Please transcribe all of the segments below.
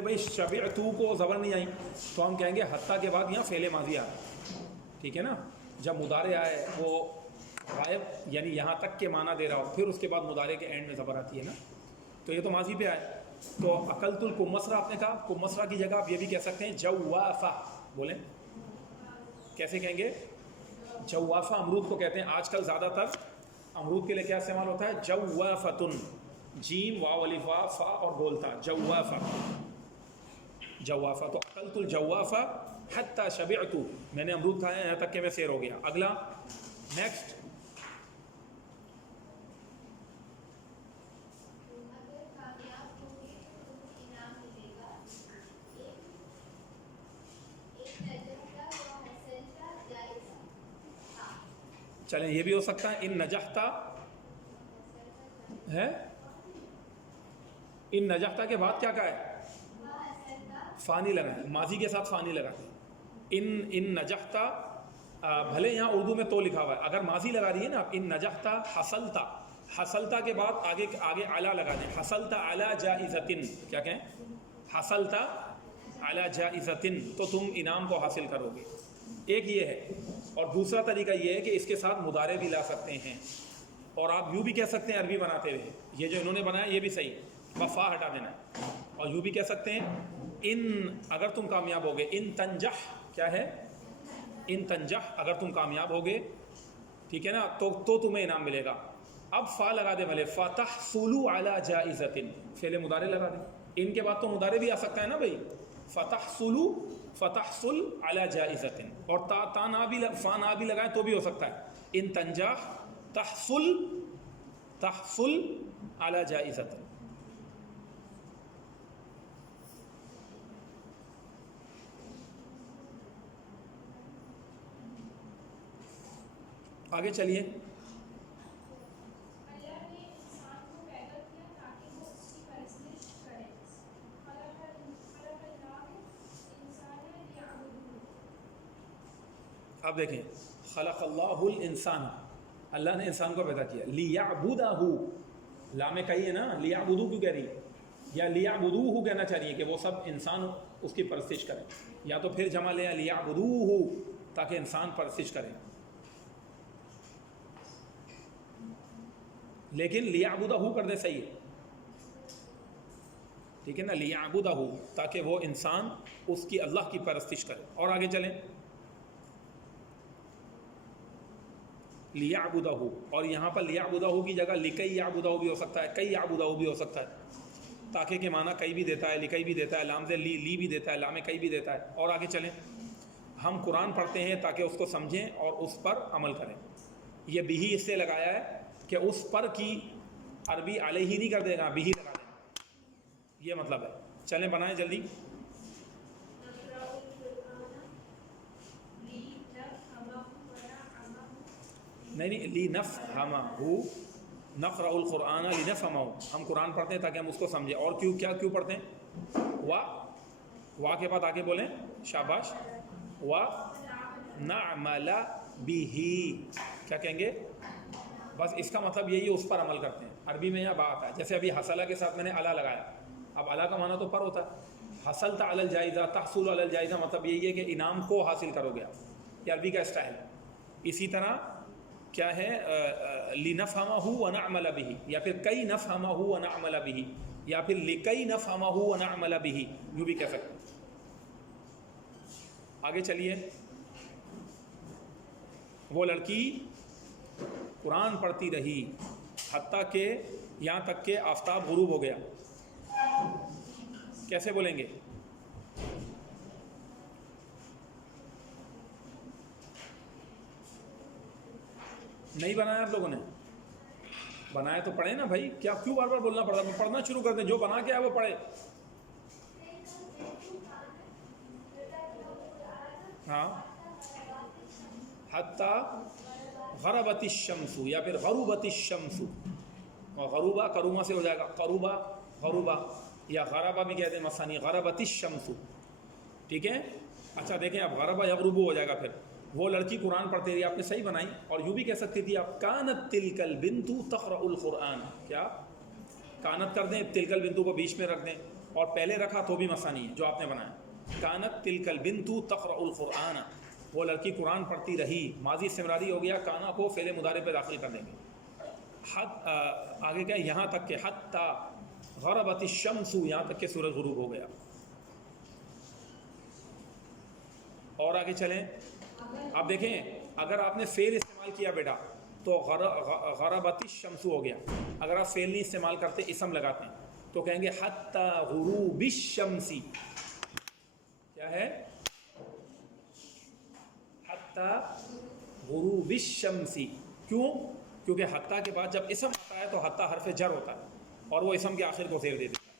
بھائی شبعتو کو زبر نہیں آئی تو ہم کہیں گے حتیٰ کے بعد یہاں فعل ماضی آ رہا ہے، ٹھیک ہے نا. جب مضارع آئے وہ غائب یعنی یہاں تک کے معنی دے رہا ہو، پھر اس کے بعد مضارع کے اینڈ میں زبر آتی ہے نا، تو یہ تو ماضی پہ آئے. تو اکلت الکمسرا آپ نے کہا، کمسرا کی جگہ آپ یہ بھی کہہ سکتے ہیں جوافہ. بولیں کیسے کہیں گے؟ جوافہ امرود کو کہتے ہیں. آج کل زیادہ تر امرود کے لیے کیا استعمال ہوتا ہے؟ جوافتن، جیم واو الف واو فا اور گولتا، جوافہ جوافہ. تو اکلت الجوافہ حتی شبعت، میں نے امرود کھایا یہاں تک کہ میں سیر ہو گیا. اگلا نیکسٹ، چلیں یہ بھی ہو سکتا ہے ان نجحتا ہے. ان نجحتا کے بعد کیا کہا ہے؟ فانی لگا ہے، ماضی کے ساتھ فانی لگا ہے. ان نجحتا، بھلے یہاں اردو میں تو لکھا ہوا ہے، اگر ماضی لگا رہی ہے نا ان نجحتا حصلتا، حصلتا کے بعد آگے اعلیٰ لگا دیں. حصلتا اعلیٰ جائزتن، کیا کہیں؟ حصلتا اعلیٰ جائزتن، تو تم انعام کو حاصل کرو گے. ایک یہ ہے، اور دوسرا طریقہ یہ ہے کہ اس کے ساتھ مضارع بھی لا سکتے ہیں، اور آپ یوں بھی کہہ سکتے ہیں عربی بناتے ہوئے، یہ جو انہوں نے بنایا یہ بھی صحیح، وفا ہٹا دینا ہے. اور یوں بھی کہہ سکتے ہیں ان، اگر تم کامیاب ہوگے، ان تنجح، کیا ہے؟ ان تنجح، اگر تم کامیاب ہوگے، ٹھیک ہے نا، تو تمہیں انعام ملے گا. اب فا لگا دیں بھلے، فتحصلوا علی جائزۃ، فعل مضارع لگا دیں. ان کے بعد تو مضارع بھی آ سکتا ہے نا بھائی، فتحصل علی جائزۃ، اور فا نا بھی لگائیں تو بھی ہو سکتا ہے. ان تنجح تحصل علی جائزۃ. آگے چلیے. اب دیکھیں، خلق اللہ الانسان، اللہ نے انسان کو پیدا کیا. لیعبدہ، لام کہی ہے نا، لیعبدو کیوں کہہ رہی ہے؟ یا لیعبدوہ کہنا چاہ رہی ہے کہ وہ سب انسان اس کی پرستش کریں، یا تو پھر جمع لیں لیعبدوہ تاکہ انسان پرستش کریں. لیکن لیعبدہ کر دیں صحیح ہے، ٹھیک ہے نا، لیعبدہ تاکہ وہ انسان اس کی اللہ کی پرستش کرے. اور آگے چلیں، لیعبدہ، اور یہاں پر لیعبدہ کی جگہ لکی یعبدہ بھی ہو سکتا ہے، کئی یعبدہ بھی ہو سکتا ہے. تاکہ کے معنی کئی بھی دیتا ہے، لکی بھی دیتا ہے، لام سے لی بھی دیتا ہے، لام کئی بھی دیتا ہے. اور آگے چلیں، ہم قرآن پڑھتے ہیں تاکہ اس کو سمجھیں اور اس پر عمل کریں. یہ بھی اس سے لگایا ہے کہ اس پر کی عربی علیہ نہیں کر دے گا، بھی لگا دیں، یہ مطلب ہے. چلیں بنائیں جلدی. نہیں لنفہمہ، نقرأ القرآن لنفہمہ، ہم قرآن پڑھتے ہیں تاکہ ہم اس کو سمجھیں. اور کیوں پڑھتے ہیں؟ وا کے بعد آگے بولیں، شاباش. نعمل بہ، کیا کہیں گے؟ بس اس کا مطلب یہی ہے، اس پر عمل کرتے ہیں. عربی میں یہاں بات ہے، جیسے ابھی حصلہ کے ساتھ میں نے علا لگایا، اب علا کا معنی تو پر ہوتا ہے. حصلت علی الجائزہ، تحصل علی الجائزہ، مطلب یہی ہے کہ انعام کو حاصل کرو گے. یہ عربی کا اسٹائل ہے. اسی طرح کیا ہے، لنفہمہ ونعمل بہ، یا پھر کئی نفہمہ ونعمل بہ، یا پھر لکئی نفہمہ ونعمل بہ، یوں بھی کہہ سکتے ہیں. آگے چلیے. وہ لڑکی قرآن پڑھتی رہی حتیٰ کہ یہاں تک کہ آفتاب غروب ہو گیا. کیسے بولیں گے؟ نہیں بنایا آپ لوگوں نے؟ بنایا تو پڑھے نا بھائی، کیا کیوں بار بار بولنا پڑتا ہے؟ پڑھنا شروع کر دیں، جو بنا کے آئے وہ پڑھے. ہاں، حتیٰ غربت الشمس، یا پھر غروبت الشمس. اور غروبہ کرومہ سے ہو جائے گا، غروبہ، یا غربہ بھی کہتے ہیں مثانی، غربت الشمس، ٹھیک ہے. اچھا دیکھیں، اب غربہ یغرب ہو جائے گا. پھر وہ لڑکی قرآن پڑھتی رہی، آپ نے صحیح بنائی. اور یوں بھی کہہ سکتی تھی آپ، کانت تلک البنت تقرأ القرآن. کیا کانت کر دیں، تلک البنت کو بیچ میں رکھ دیں، اور پہلے رکھا تو بھی مسئلہ نہیں ہے جو آپ نے بنایا. کانت تلک البنت تقرأ القرآن، وہ لڑکی قرآن پڑھتی رہی. ماضی استمراری ہو گیا، کانا کو فعل مضارع پہ داخل کر دیں گے. آگے کیا ہے، یہاں تک کہ حتی غربت الشمس، یہاں تک کہ سورج غروب ہو گیا. اور آگے چلیں. اب دیکھیں اگر آپ نے فعل استعمال کیا بیٹا تو غربت الشمس ہو گیا. اگر آپ فعل نہیں استعمال کرتے، اسم لگاتے ہیں، تو کہیں گے حتی غروب الشمس. کیا ہے؟ حتی غروب الشمس. کیوں؟ کیونکہ حتی کے بعد جب اسم آتا ہے تو حتی حرف جر ہوتا ہے اور وہ اسم کے آخر کو زیر دے دیتا ہے.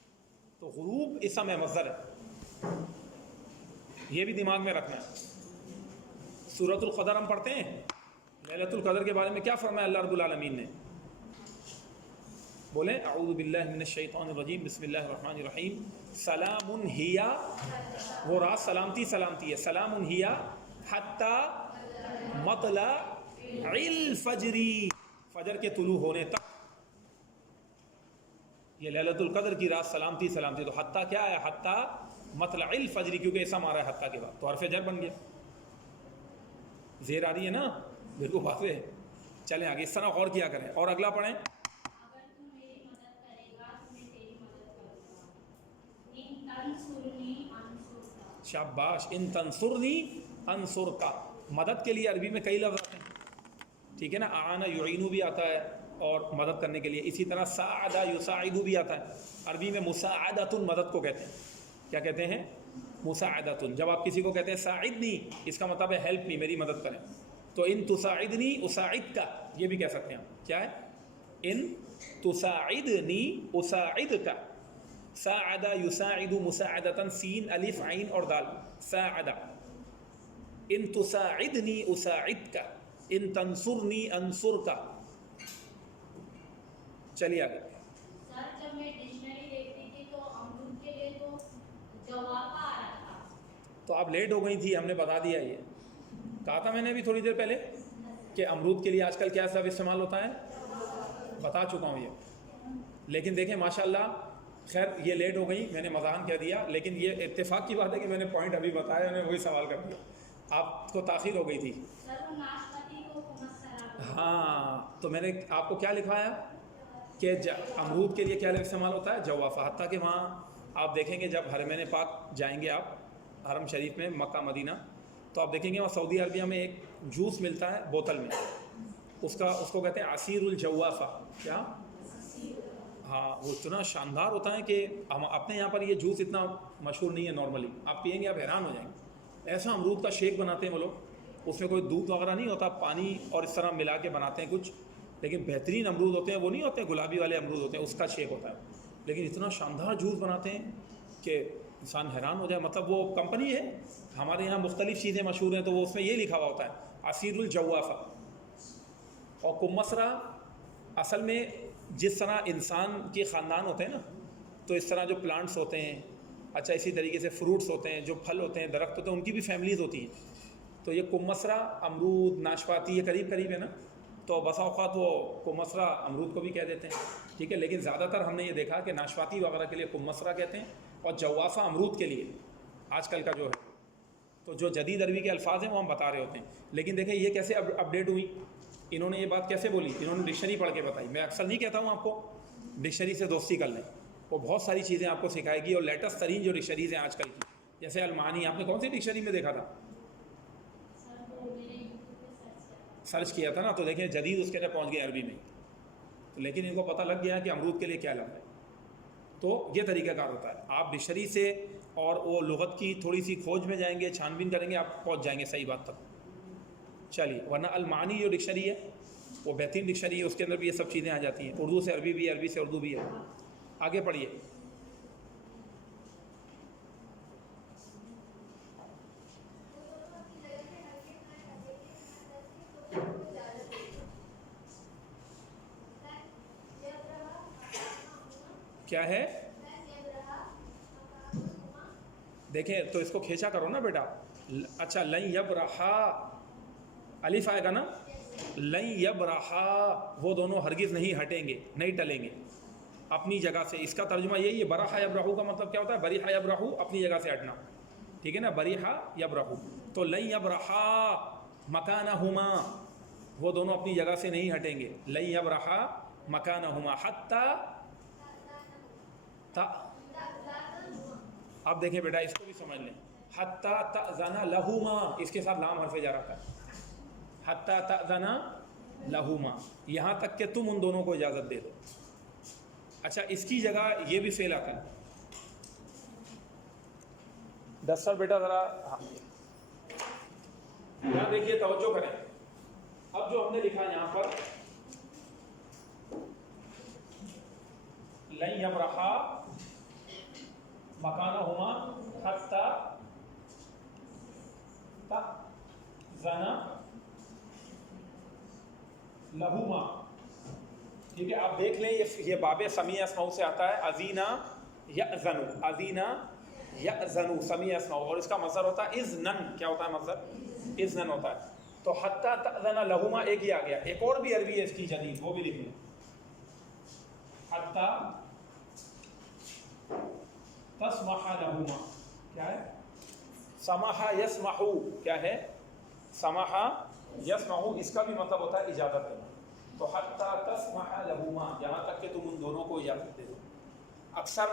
تو غروب اسم ہے، مصدر ہے، یہ بھی دماغ میں رکھنا ہے. سورۃ القدر ہم پڑھتے ہیں، لیلۃ القدر کے بارے میں کیا فرمایا اللہ رب العالمین نے؟ بولیں اعوذ باللہ من الشیطان الرجیم، بسم اللہ الرحمن الرحیم. سلام ہی، وہ رات سلامتی ہے. سلام ہی حتی مطلع الفجر، فجر کے طلوع ہونے تک. یہ لیلۃ القدر کی رات سلامتی. تو حتی کیا ہے؟ حتی مطلع الفجر، کیونکہ اسم آ رہا ہے حتی کے بعد تو حرف جر بن گیا. زیر آ رہی ہے نا؟ بالکل واضح ہے. چلیں آگے اس طرح غور کیا کریں. اور اگلا پڑھیں. اگر تو میری مدد کرے گا تو میں تیری مدد کروں گا. ان تنصرنی انصرک. شاباش. ان تنصرنی انصرک. مدد کے لیے عربی میں کئی لفظ آتے ہیں، ٹھیک ہے نا. اعان یعین بھی آتا ہے اور مدد کرنے کے لیے. اسی طرح ساعد یساعد بھی آتا ہے. عربی میں مساعدۃ مدد کو کہتے ہیں. کیا کہتے ہیں؟ مساعدۃ. جب آپ کسی کو کہتے ہیں ساعدنی، اس کا مطلب ہے ہیلپ می، میری مدد کریں. تو ان تساعدنی اساعدک، یہ بھی کہہ سکتے ہیں ہم. کیا ہے؟ ان تساعدنی اساعدک. ساعد یساعد مساعدۃ، سین الف عین اور دال. ساعد. ان تساعدنی اساعدک، ان تنصرنی انصرک. چلیے آگے. سر جب میں ڈکشنری دیکھتی تھی تو امرود کے لیے تو جواب آ رہا تھا. تو آپ لیٹ ہو گئی تھی، ہم نے بتا دیا. یہ کہا تھا میں نے ابھی تھوڑی دیر پہلے کہ امرود کے لیے آج کل کیا سب استعمال ہوتا ہے، بتا چکا ہوں یہ. لیکن دیکھیں ماشاءاللہ، خیر یہ لیٹ ہو گئی، میں نے مذاہن کہہ دیا، لیکن یہ اتفاق کی بات ہے کہ میں نے پوائنٹ ابھی بتایا، میں نے وہی سوال کر دیا. آپ کو تاخیر ہو گئی تھی. سر وہ ناشپاتی کو مسرا. ہاں، تو میں نے آپ کو کیا لکھوایا کہ امرود کے لیے کیا استعمال ہوتا ہے؟ جوافہ. حتیٰ کہ وہاں آپ دیکھیں گے جب حرمین پاک جائیں گے آپ، حرم شریف میں مکہ مدینہ، تو آپ دیکھیں گے وہاں سعودی عربیہ میں ایک جوس ملتا ہے بوتل میں، اس کو کہتے ہیں عصیر الجوافہ. کیا؟ ہاں، وہ اتنا شاندار ہوتا ہے کہ ہم اپنے یہاں پر یہ جوس اتنا مشہور نہیں ہے نارملی. آپ پیئیں گے آپ حیران ہو جائیں گے. ایسا امرود کا شیک بناتے ہیں وہ لوگ، اس میں کوئی دودھ وغیرہ نہیں ہوتا، پانی اور اس طرح ملا کے بناتے ہیں کچھ. لیکن بہترین امرود ہوتے ہیں، وہ نہیں ہوتے گلابی والے امرود ہوتے ہیں، اس کا شیک ہوتا ہے. لیکن اتنا شاندار جوس بناتے ہیں کہ انسان حیران ہو جائے. مطلب وہ کمپنی ہے، ہمارے یہاں مختلف چیزیں مشہور ہیں تو وہ اس میں یہ لکھا ہوا ہوتا ہے عصیر الجوافہ. اور کمسرا اصل میں جس طرح انسان کے خاندان ہوتے ہیں نا، تو اس طرح جو پلانٹس ہوتے ہیں، اچھا اسی طریقے سے فروٹس ہوتے ہیں، جو پھل ہوتے ہیں، درخت ہوتے ہیں، ان کی بھی فیملیز ہوتی ہیں. تو یہ کمسرا، امرود، ناشپاتی، یہ قریب قریب ہے نا. تو بسا اوقات وہ کمسرا امرود کو بھی کہہ دیتے ہیں، ٹھیک ہے. لیکن زیادہ تر ہم نے یہ دیکھا کہ ناشپاتی وغیرہ کے لیے کمسرا کہتے ہیں اور جوافہ امرود کے لیے آج کل کا جو ہے. تو جو جدید عربی کے الفاظ ہیں وہ ہم بتا رہے ہوتے ہیں. لیکن دیکھیں یہ کیسے اپڈیٹ ہوئی، انہوں نے یہ بات کیسے بولی، انہوں نے ڈکشنری پڑھ کے بتائی. میں اکثر نہیں کہتا ہوں آپ کو ڈکشنری سے دوستی کر لیں، وہ بہت ساری چیزیں آپ کو سکھائے گی. اور لیٹسٹ ترین جو ڈکشنریز ہیں آج کل کی، جیسے المعانی، آپ نے کون سی ڈکشنری میں دیکھا تھا؟ سرچ کیا تھا نا، تو دیکھیں جدید اس کے اندر پہنچ گئے عربی میں. تو لیکن ان کو پتہ لگ گیا کہ امرود کے لیے کیا لفظ ہے. تو یہ طریقہ کار ہوتا ہے. آپ ڈکشنری سے اور وہ لغت کی تھوڑی سی کھوج میں جائیں گے، چھان بین کریں گے، آپ پہنچ جائیں گے صحیح بات تک. چلیے، ورنہ المعانی جو ڈکشنری ہے وہ بہترین ڈکشنری ہے، اس کے اندر بھی یہ سب چیزیں آ جاتی ہیں. اردو سے عربی بھی ہے، عربی سے اردو بھی ہے. آگے پڑھیے. کیا ہے؟ دیکھیں تو اس کو کھینچا کرو نا بیٹا. اچھا، لن یبرحا، الف آئے گا نا، لن یبرحا، وہ دونوں ہرگز نہیں ہٹیں گے، نہیں ٹلیں گے. اپنی جگہ سے. اس کا ترجمہ یہی ہے. برحا یبرحو کا مطلب کیا ہوتا ہے؟ بریحا یبرحو اپنی جگہ سے ہٹنا. ٹھیک ہے نا, بریحا یبرحو. تو لن یبرحا مکانہما, وہ دونوں اپنی جگہ سے نہیں ہٹیں گے. لن یبرحا مکانہما حتی اب دیکھیں بیٹا اس کو بھی سمجھ لیں. حتی تأذن لہما, اس کے ساتھ لام حرف جر آتا ہے. حتی تأذن لہما, یہاں تک کہ تم ان دونوں کو اجازت دے دو. اچھا اس کی جگہ یہ بھی فعل آتا ہے. دستر بیٹا ذرا یہاں دیکھیے, توجہ کریں. اب جو ہم نے لکھا یہاں پر لن یبرحا مکانہما حتی تأذن لہما. ٹھیک ہے, آپ دیکھ لیں یہ باب سمیع اسمعو سے آتا ہے. اذینا یأذن, اذینا یأذن سمیع اسمعو, اور اس کا مصدر ہوتا ہے اذنن. کیا ہوتا ہے مصدر؟ اذنن ہوتا ہے. تو حتی تأذن لہما ایک ہی آ گیا. ایک اور بھی عربی ہے اس کی جدید, وہ بھی لکھ لیں. حتی تسمح لہما, کیا ہے؟ سمح یسمح, کیا ہے؟ سمح یسمح, اس کا بھی مطلب ہوتا ہے اجازت دینا. تو حتی تسمح لہما, یہاں تک کہ تم ان دونوں کو اجازت دے دو. اکثر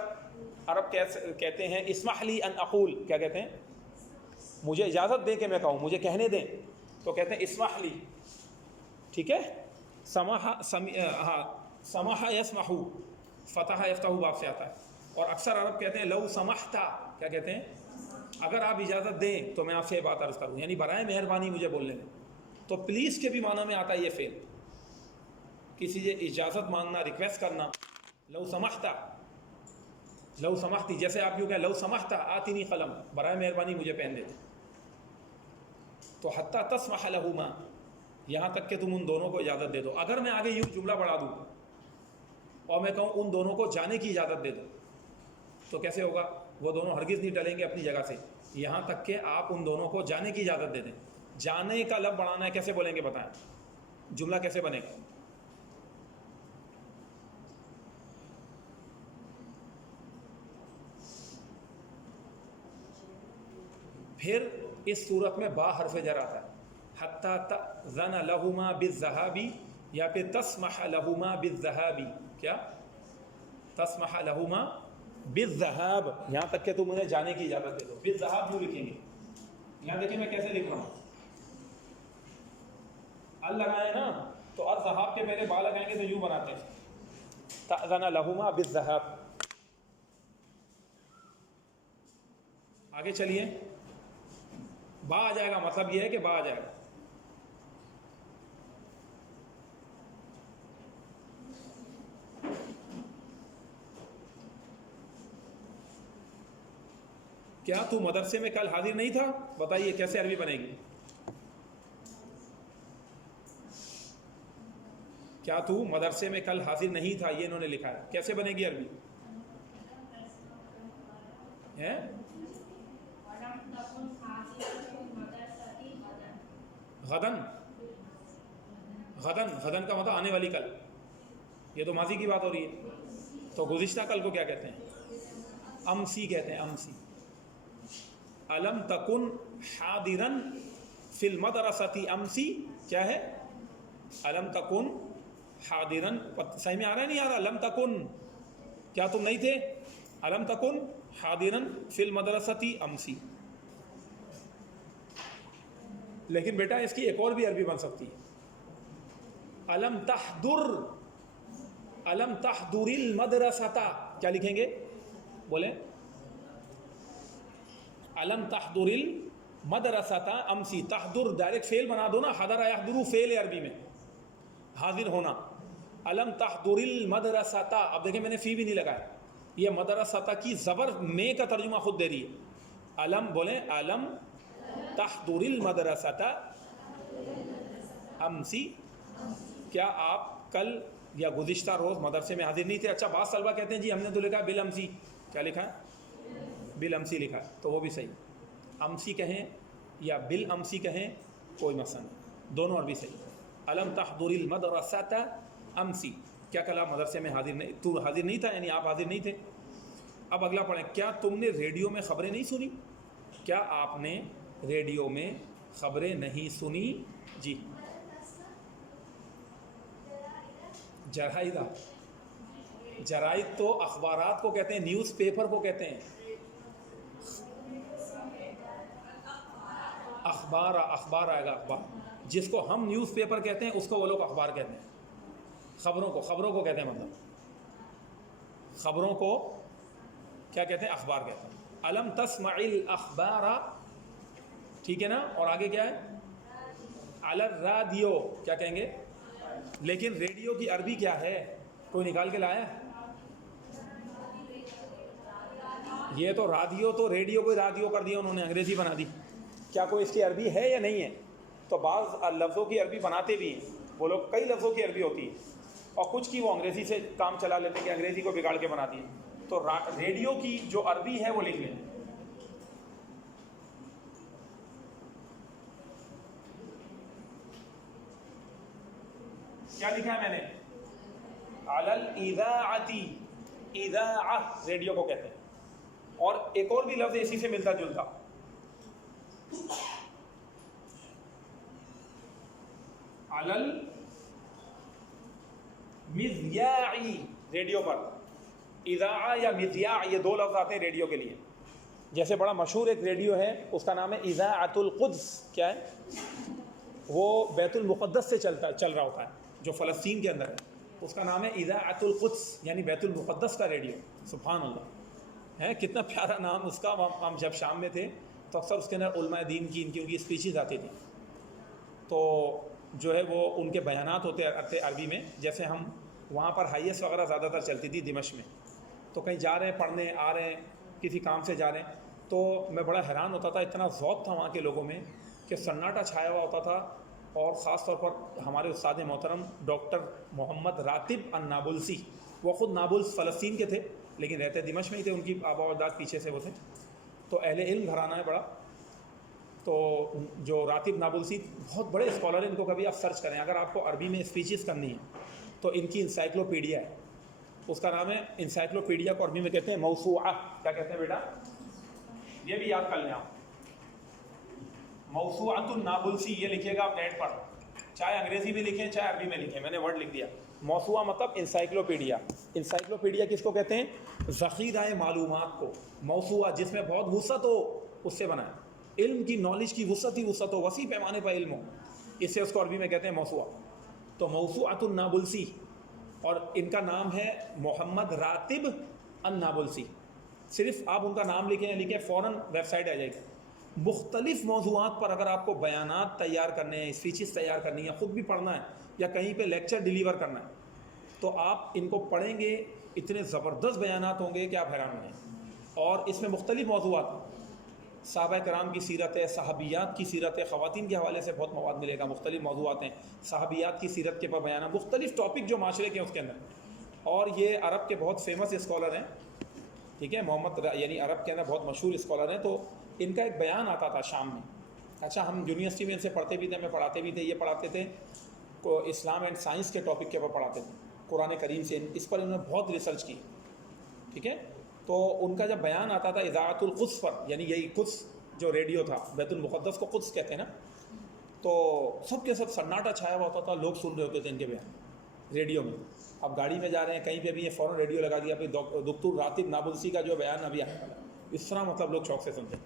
عرب کہتے ہیں اسمح لی ان اقول, کیا کہتے ہیں؟ مجھے اجازت دیں کہ میں کہوں, مجھے کہنے دیں. تو کہتے ہیں اسمح لی. ٹھیک ہے, سمح یسمح, فتح یفتح باب سے آتا ہے. اور اکثر عرب کہتے ہیں لو سمحتا, کیا کہتے ہیں؟ اگر آپ اجازت دیں تو میں آپ سے یہ بات عرض کروں, یعنی برائے مہربانی مجھے بولنے دیں. تو پلیز کے بھی معنی میں آتا ہے یہ فعل, کسی سے اجازت مانگنا, ریکویسٹ کرنا. لو سمحتا, لو سمحتی, جیسے آپ یوں کہیں لو سمحتا آتینی قلم, برائے مہربانی مجھے پین دے. تو حتی تسمح لہما, یہاں تک کہ تم ان دونوں کو اجازت دے دو. اگر میں آگے یوں جملہ بڑھا دوں اور میں کہوں ان دونوں کو جانے کی اجازت دے دو, تو کیسے ہوگا؟ وہ دونوں ہرگز نہیں ٹلیں گے اپنی جگہ سے یہاں تک کہ آپ ان دونوں کو جانے کی اجازت دے دیں. جانے کا لفظ بڑھانا ہے, کیسے بولیں گے بتائیں؟ جملہ کیسے بنے گا؟ پھر اس صورت میں با حرف جر آتا ہے. حتی تأذن لہما بالذہاب, یا پھر تسمح لہما بالذہاب. کیا؟ تسمح لہما بالذہاب, یہاں تک کہ تم انہیں جانے کی اجازت دے دو. بالذہاب یوں لکھیں گے. یہاں دیکھیں میں کیسے لکھ رہا ہوں, ال لگائے نا, تو الذہاب کے پہلے با لگائیں گے تو یوں بناتے ہیں تأذن لہما بالذہاب. آگے چلیے, با آ جائے گا, مطلب یہ ہے کہ با آ جائے گا. کیا تو مدرسے میں کل حاضر نہیں تھا؟ بتائیے کیسے عربی بنے گی؟ کیا تو مدرسے میں کل حاضر نہیں تھا, یہ انہوں نے لکھا ہے, کیسے بنے گی عربی؟ غدن, غدن, غدن کا مطلب آنے والی کل. یہ تو ماضی کی بات ہو رہی ہے. تو گزشتہ کل کو کیا کہتے ہیں؟ امسی کہتے ہیں, امسی. الم تکن حاضرن فی المدرسۃ امسی, کیا ہے؟ الم تکن حاضرن, صحیح میں آ رہا ہے نہیں آ رہا؟ لم تکن, کیا تم نہیں تھے؟ الم تکن حاضرن فی المدرسۃ امسی. لیکن بیٹا اس کی ایک اور بھی عربی بن سکتی ہے. الم تحضر, الم تحضر المدرسۃ, کیا لکھیں گے؟ بولیں. الم تحضر المدرسۃ امسی. تحضر ڈائریکٹ فعل بنا دو نا, حضر یحضر فعل عربی میں, حاضر ہونا. الم تحضر المدرسۃ, اب دیکھیں میں نے فی بھی نہیں لگایا, یہ مدرسۃ کی زبر میں کا ترجمہ خود دے رہی ہے. الم بولیں, الم تحضر المدرسۃ امسی, کیا آپ کل یا گزشتہ روز مدرسے میں حاضر نہیں تھے؟ اچھا بعض طلبہ کہتے ہیں جی ہم نے تو لکھا بالامسی, کیا لکھا ہے؟ بالامسی لکھا ہے, تو وہ بھی صحیح. امسی کہیں یا بالامسی کہیں کوئی مسئلہ نہیں, دونوں عربی صحیح. الم تحضر المدرسۃ امسی. کیا کل آپ مدرسے میں حاضر نہیں، تو حاضر نہیں تھا یعنی آپ حاضر نہیں تھے. اب اگلا پڑھیں. کیا تم نے ریڈیو میں خبریں نہیں سنی؟ کیا آپ نے ریڈیو میں خبریں نہیں سنی؟ جی. جرائدہ، جرائد تو اخبارات کو کہتے ہیں، نیوز پیپر کو کہتے ہیں. اخبار آئے گا، اخبار. جس کو ہم نیوز پیپر کہتے ہیں اس کو وہ لوگ اخبار کہتے ہیں. خبروں کو کہتے ہیں، مطلب خبروں کو کیا کہتے ہیں؟ اخبار کہتے ہیں. الم تسمع الاخبار، ٹھیک ہے نا. اور آگے کیا ہے؟ علی الرادیو، کیا کہیں گے؟ لیکن ریڈیو کی عربی کیا ہے؟ کوئی نکال کے لایا؟ یہ تو رادیو، تو ریڈیو کو رادیو کر دیا انہوں نے، انگریزی بنا دی. کیا کوئی اس کی عربی ہے یا نہیں ہے؟ تو بعض لفظوں کی عربی بناتے بھی ہیں وہ لوگ، کئی لفظوں کی عربی ہوتی ہے، اور کچھ کی وہ انگریزی سے کام چلا لیتے ہیں کہ انگریزی کو بگاڑ کے بنا دی. تو ریڈیو کی جو عربی ہے وہ لکھ لیں. کیا لکھا ہے میں نے؟ علی الاذاعتی، اذاعہ ریڈیو کو کہتے ہیں. اور ایک اور بھی لفظ اسی سے ملتا جلتا، علی المذیاع، ریڈیو پر. اذاعہ یا مذیاع یہ دو لفظ آتے ہیں ریڈیو کے لیے. جیسے بڑا مشہور ایک ریڈیو ہے، اس کا نام ہے اذاعۃ القدس. کیا ہے وہ؟ بیت المقدس سے چل رہا ہوتا ہے، جو فلسطین کے اندر ہے. اس کا نام ہے اذاعۃ القدس، یعنی بیت المقدس کا ریڈیو. سبحان اللہ، ہے کتنا پیارا نام اس کا. ہم جب شام میں تھے تو اکثر اس کے اندر علماء دین کی ان کی اسپیچز آتی تھی. تو جو ہے وہ ان کے بیانات ہوتے عربی میں. جیسے ہم وہاں پر ہائیس وغیرہ زیادہ تر چلتی تھی دمشق میں. تو کہیں جا رہے ہیں پڑھنے، آ رہے ہیں کسی کام سے جا رہے ہیں، تو میں بڑا حیران ہوتا تھا. اتنا ذوق تھا وہاں کے لوگوں میں کہ سناٹا چھایا ہوا ہوتا تھا. اور خاص طور پر ہمارے استاد محترم ڈاکٹر محمد راتب النابلسی، وہ خود نابلس فلسطین کے تھے لیکن رہتے دمشق میں ہی تھے، ان کی آبا و اجداد پیچھے سے وہ تھے. تو اہل علم گھرانہ ہے بڑا. تو جو راتب نابلسی بہت بڑے اسکالر ہیں، ان کو کبھی آپ سرچ کریں. اگر آپ کو عربی میں اسپیچز کرنی ہے تو ان کی انسائکلوپیڈیا ہے، اس کا نام ہے انسائکلوپیڈیا، کو عربی میں کہتے ہیں موسوعہ. کیا کہتے ہیں بیٹا؟ یہ بھی یاد کر لیں آپ، موسوعۃ النابلسی. یہ لکھیے گا آپ نیٹ پر، چاہے انگریزی میں لکھیں چاہے عربی میں لکھیں. میں نے ورڈ لکھ دیا. موسوعہ مطلب انسائکلوپیڈیا. انسائکلوپیڈیا کس کو کہتے ہیں؟ ذخیرہ معلومات کو. موسوعہ جس میں بہت وسعت ہو، اس سے بنا ہے. علم کی، نالج کی وسعت ہی وسعت ہو، وسیع پیمانے پر علم ہو، اس سے اس کو عربی میں کہتے ہیں موسوعہ. تو موسوعۃ النابلسی، اور ان کا نام ہے محمد راتب النابلسی. صرف آپ ان کا نام لکھیں فوراً ویب سائٹ آ جائے گی. مختلف موضوعات پر اگر آپ کو بیانات تیار کرنے ہیں، اسپیچز تیار کرنی ہے، خود بھی پڑھنا ہے یا کہیں پہ لیکچر ڈیلیور کرنا ہے، تو آپ ان کو پڑھیں گے. اتنے زبردست بیانات ہوں گے کہ آپ حیران ہوں گے. اور اس میں مختلف موضوعات، صحابہ کرام کی سیرت ہے، صحابیات کی سیرت ہے، خواتین کے حوالے سے بہت مواد ملے گا. مختلف موضوعات ہیں، صحابیات کی سیرت کے پر بیانات، مختلف ٹاپک جو معاشرے کے ہیں اس کے اندر. اور یہ عرب کے بہت فیمس اسکالر ہیں، ٹھیک ہے. محمد یعنی عرب کے اندر بہت مشہور اسکالر ہیں. تو ان کا ایک بیان آتا تھا شام میں. اچھا، ہم یونیورسٹی میں ان سے پڑھتے بھی تھے، ہمیں پڑھاتے بھی تھے. یہ پڑھاتے تھے کو اسلام اینڈ سائنس کے ٹاپک کے اوپر پڑھاتے تھے، قرآن کریم سے. اس پر انہوں نے بہت ریسرچ کی، ٹھیک ہے. تو ان کا جب بیان آتا تھا اذاعۃ القدس پر، یعنی یہی قدس جو ریڈیو تھا، بیت المقدس کو قدس کہتے ہیں نا، تو سب کے سب سناٹا چھایا ہوا ہوتا تھا. لوگ سن رہے ہوتے تھے ان کے بیان ریڈیو میں. اب گاڑی میں جا رہے ہیں کہیں پہ بھی، یہ فوراً ریڈیو لگا دیا، دکتور راتب نابلسی کا جو بیان ابھی آیا والا. اس طرح مطلب لوگ شوق سے سنتے.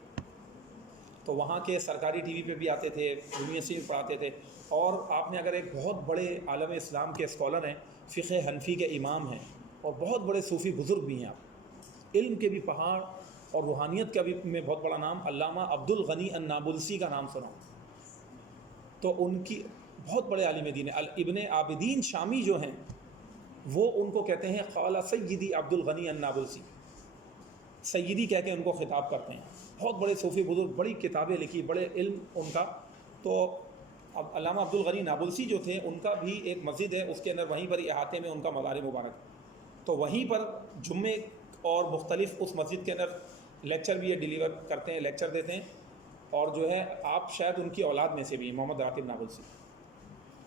تو وہاں کے سرکاری ٹی وی پہ بھی آتے تھے، یونیورسٹی میں پڑھاتے تھے. اور آپ نے اگر ایک بہت بڑے عالم اسلام کے اسکالر ہیں، فقہ حنفی کے امام ہیں، اور بہت بڑے صوفی بزرگ بھی ہیں. آپ علم کے بھی پہاڑ اور روحانیت کا بھی میں بہت بڑا نام علامہ عبد الغنی النابلسی کا نام سنا. تو ان کی بہت بڑے عالم دین ہیں. ابن عابدین شامی جو ہیں وہ ان کو کہتے ہیں قال سیدی عبد الغنی النابلسی. سیدی کہہ کے ان کو خطاب کرتے ہیں. بہت بڑے صوفی بزرگ، بڑی کتابیں لکھی، بڑے علم ان کا. تو اب علامہ عبد الغنی نابلسی جو تھے، ان کا بھی ایک مسجد ہے، اس کے اندر وہیں پر احاطے میں ان کا مزار مبارک. تو وہیں پر جمعے اور مختلف اس مسجد کے اندر لیکچر بھی یہ ڈیلیور کرتے ہیں، لیکچر دیتے ہیں. اور جو ہے آپ شاید ان کی اولاد میں سے بھی ہیں، محمد راتب نابلسی.